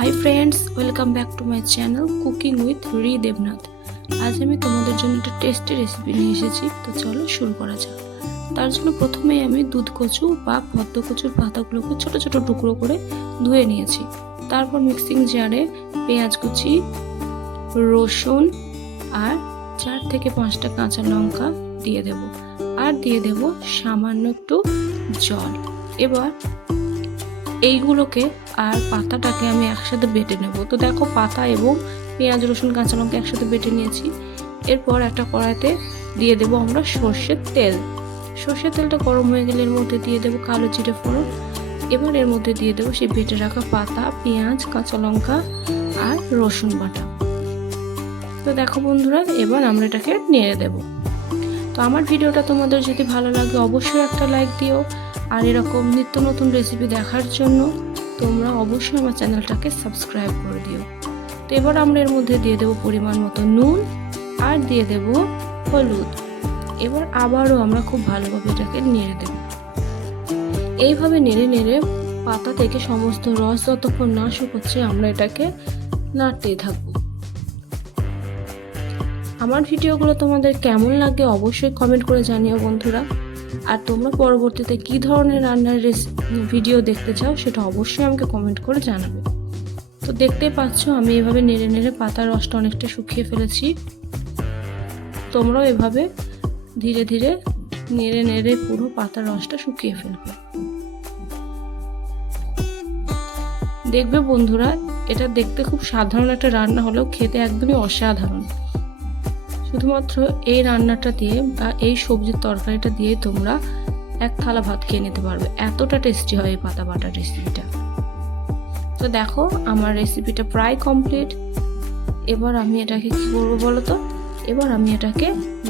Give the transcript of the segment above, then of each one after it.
Hi friends, welcome back to my channel cooking with রি দেবনাথ। আজ আমি তোমাদের জন্য একটা টেস্টি রেসিপি নিয়ে এসেছি। তো চলো শুরু করা যাক। তার জন্য প্রথমেই আমি দুধ কচু বা পদ্ম কচুর পাতাগুলোকে ছোট ছোট টুকরো করে ধুয়ে নিয়েছি। তারপর মিক্সিং জারে পেঁয়াজ কুচি, রসুন আর 4 থেকে 5টা কাঁচা লঙ্কা দিয়ে দেব, আর দিয়ে দেব সামান্য একটু জল। এবার এইগুলোকে আর পাতাটাকে আমি একসাথে বেটে নেব। তো দেখো, পাতা এবং পেঁয়াজ, রসুন, কাঁচা লঙ্কা একসাথে বেটে নিয়েছি। এরপর একটা কড়াইতে দিয়ে দেব আমরা সর্ষের তেল। সর্ষের তেলটা গরম হয়ে গেলে এর মধ্যে দিয়ে দেব কালো জিরে ফোড়ন। এবার এর মধ্যে দিয়ে দেবো সেই বেটে রাখা পাতা, পেঁয়াজ, কাঁচা লঙ্কা আর রসুন বাটা। তো দেখো বন্ধুরা, এবার আমরা এটাকে নেড়ে দেব। তো আমার ভিডিওটা তোমাদের যদি ভালো লাগে অবশ্যই একটা লাইক দিও, আর এরকম নিত্য নতুন রেসিপি দেখার জন্য তোমরা অবশ্যই আমার চ্যানেলটাকে সাবস্ক্রাইব করে দিও। তো এবার আমরা এর মধ্যে দিয়ে দেবো পরিমাণ মতো নুন আর দিয়ে দেব হলুদ। এবার আবারও আমরা খুব ভালোভাবে এটাকে নেড়ে দেব। এইভাবে নেড়ে নেড়ে পাতা থেকে সমস্ত রস যতক্ষণ না শুকোচ্ছে আমরা এটাকে নাড়তেই থাকবো। আমার ভিডিওগুলো তোমাদের কেমন লাগে অবশ্যই কমেন্ট করে জানিও বন্ধুরা। আর তোমরা পরবর্তীতে কি ধরনের রান্নার ভিডিও দেখতে চাও সেটা অবশ্যই আমাকে কমেন্ট করে জানাবে। তো দেখতেই পাচ্ছ আমি এভাবে নেড়ে নেড়ে পাতার রসটা অনেকটা শুকিয়ে ফেলেছি। তোমরাও এভাবে ধীরে ধীরে নেড়ে নেড়ে পুরো পাতার রসটা শুকিয়ে ফেলবে। দেখবে বন্ধুরা, এটা দেখতে খুব সাধারণ একটা রান্না হলেও খেতে একদমই অসাধারণ। শুধুমাত্র এই রান্নাটা দিয়ে বা এই সবজির তরকারিটা দিয়ে তোমরা এক থালা ভাত খেয়ে নিতে পারবে, এতটা টেস্টি হয় এই পাতা বাটার রেসিপিটা। তো দেখো আমার রেসিপিটা প্রায় কমপ্লিট। এবার আমি এটাকে কি করবো বলো তো, এবার আমি এটাকে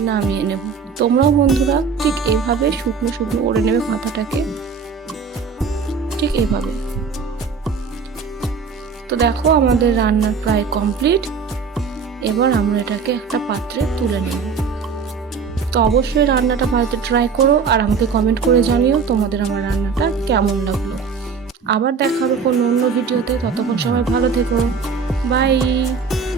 নামিয়ে নেব। তোমরাও বন্ধুরা ঠিক এইভাবে শুকনো শুকনো করে নেবে পাতাটাকে, ঠিক এইভাবে। তো দেখো আমাদের রান্নার প্রায় কমপ্লিট। এবার আমরা এটাকে একটা পাত্রে তুলে নেব। তো অবশ্যই রান্নাটা বাড়িতে ট্রাই করো আর আমাকে কমেন্ট করে জানিও তোমাদের আমার রান্নাটা কেমন লাগলো। আবার দেখা হবে কোনো অন্য ভিডিওতে। ততক্ষণ সবাই ভালো থেকো, বাই।